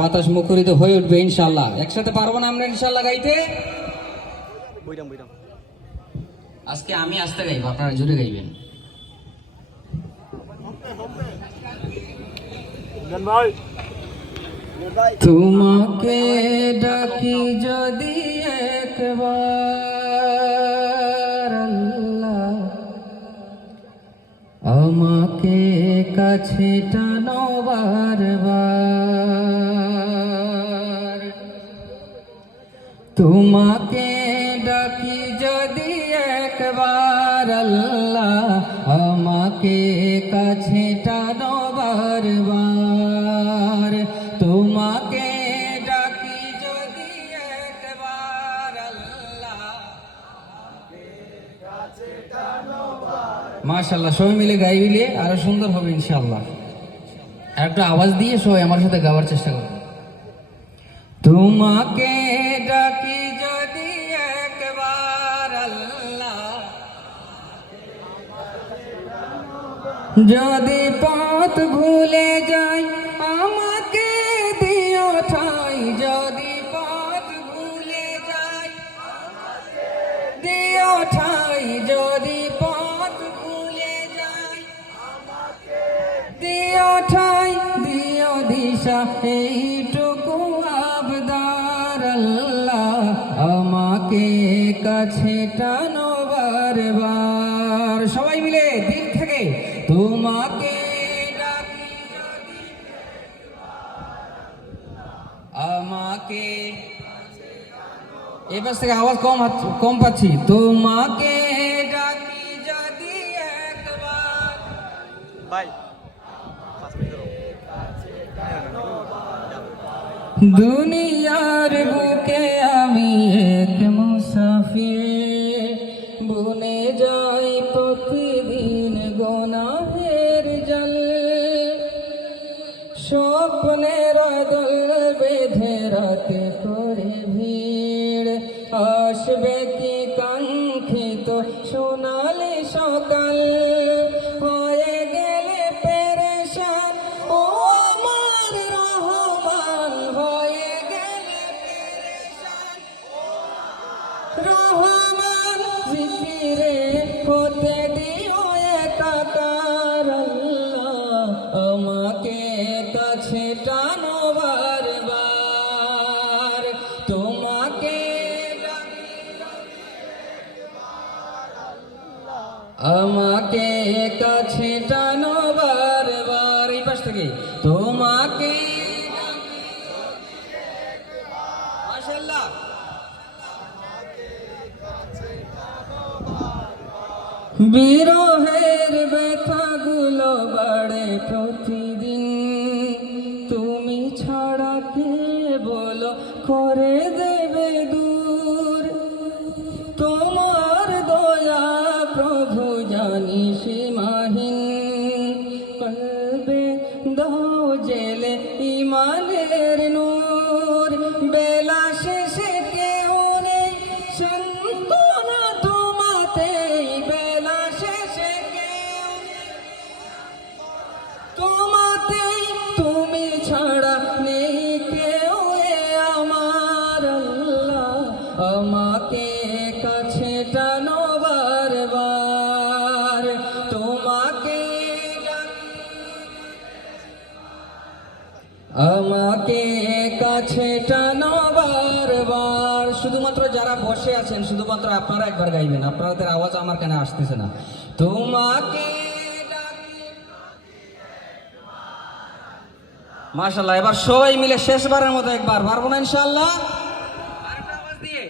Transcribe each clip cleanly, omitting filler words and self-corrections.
বাতাস মুখরিত হয়ে উঠবে ইনশাআল্লাহ। একসাথে পারবো না আমরা ইনশাআল্লাহ গাইতে? আজকে আমি আস্তে গাইবো, আপনারা জোরে গাইবেন। তোমাকে ডাকি যদি একবার আল্লাহ, আমাকে কাছে টানো বারবার। তোমাকে ডাকি যদি একবার আল্লাহ, আমাকে কাছে টানো বারবার। তোমাকে ডাকি যদি একবার আল্লাহ, মাশাআল্লাহ। সবাই মিলে গাইলে আরো সুন্দর হবে ইনশাআল্লাহ। একটা আওয়াজ দিয়ে সবাই আমার সাথে গাওয়ার চেষ্টা করো। তোমাকে ডাকি যদি একবার আল্লাহ, যদি পথ ভুলে যাই আমাকে দিও ঠাই। যদি পথ ভুলে যাই দিও ঠাই। যদি পথ ভুলে যাই দিও ঠাই। দিও দিশা এইটুকু আবদার আল্লাহ, আমাকে কাছে টানো বারবার। সবাই মিলে দিল থেকে তোমাকে ডাকি যদি আমাকে, এবার থেকে আওয়াজ কম পাচ্ছি। তোমাকে ডাকি যদি একবার ভাই, দুনিয়ার বুকে আমি এক মুসাফির, বনে যাই প্রতিদিন গুনাহের জল। স্বপ্নের দল বেঁধে রাতে করে ভিড়, আসবে কি কাঙ্ক্ষিত সোনালি সকাল। হয়ে গেলে পেরেশান ও আমার রহমান, হয়ে গেলে পেরেশান রহমান। জিকিরে হতে দিও একাকার আল্লাহ, আমাকে কাছে টানো বারবার। তোমাকে আমাকে কাছে টানো বারবার। এই পাশ থেকে তোমাকে মাশাআল্লাহ। বিরহের ব্যথাগুলো বাড়ে প্রতিদিন, তুমি ছাড়া কে বলো করে দেবে দূর। তোমার দয়া প্রভু জানি সীমাহীন, কলবে দাও জেলে ইমানের নূর। বেলা শেষে কেউ নেই সান্ত্বনা তোমাতেই, বেলা শেষে কেউ নেই তোমাতেই। তুমি ছাড়া নেই কেউ এ আমার আল্লাহ, আমাকে কাছে টানো বারবার। তোমাকে আমাকে কাছে টানো বারবার। শুধুমাত্র যারা বসে আছেন শুধুমাত্র আপনারা একবার গাইবেন, আপনাদের আওয়াজ আমার কানে আসতেছে না। তোমাকে মাশাআল্লাহ। এবার সবাই মিলে শেষবারের মতো একবার, পারবো না ইনশাআল্লাহ? আরেকটা আওয়াজ দিয়ে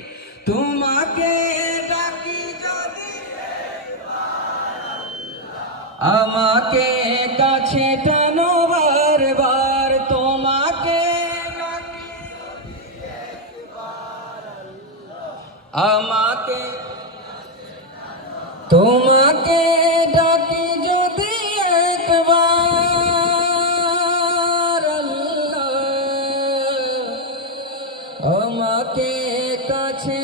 তোমাকে ডাকি যদি আমাকে কাছে টানো বারবার। তোমাকে আমাকে, তোমাকে ডাকি যদি একবার আল্লাহ, আমাকে কাছে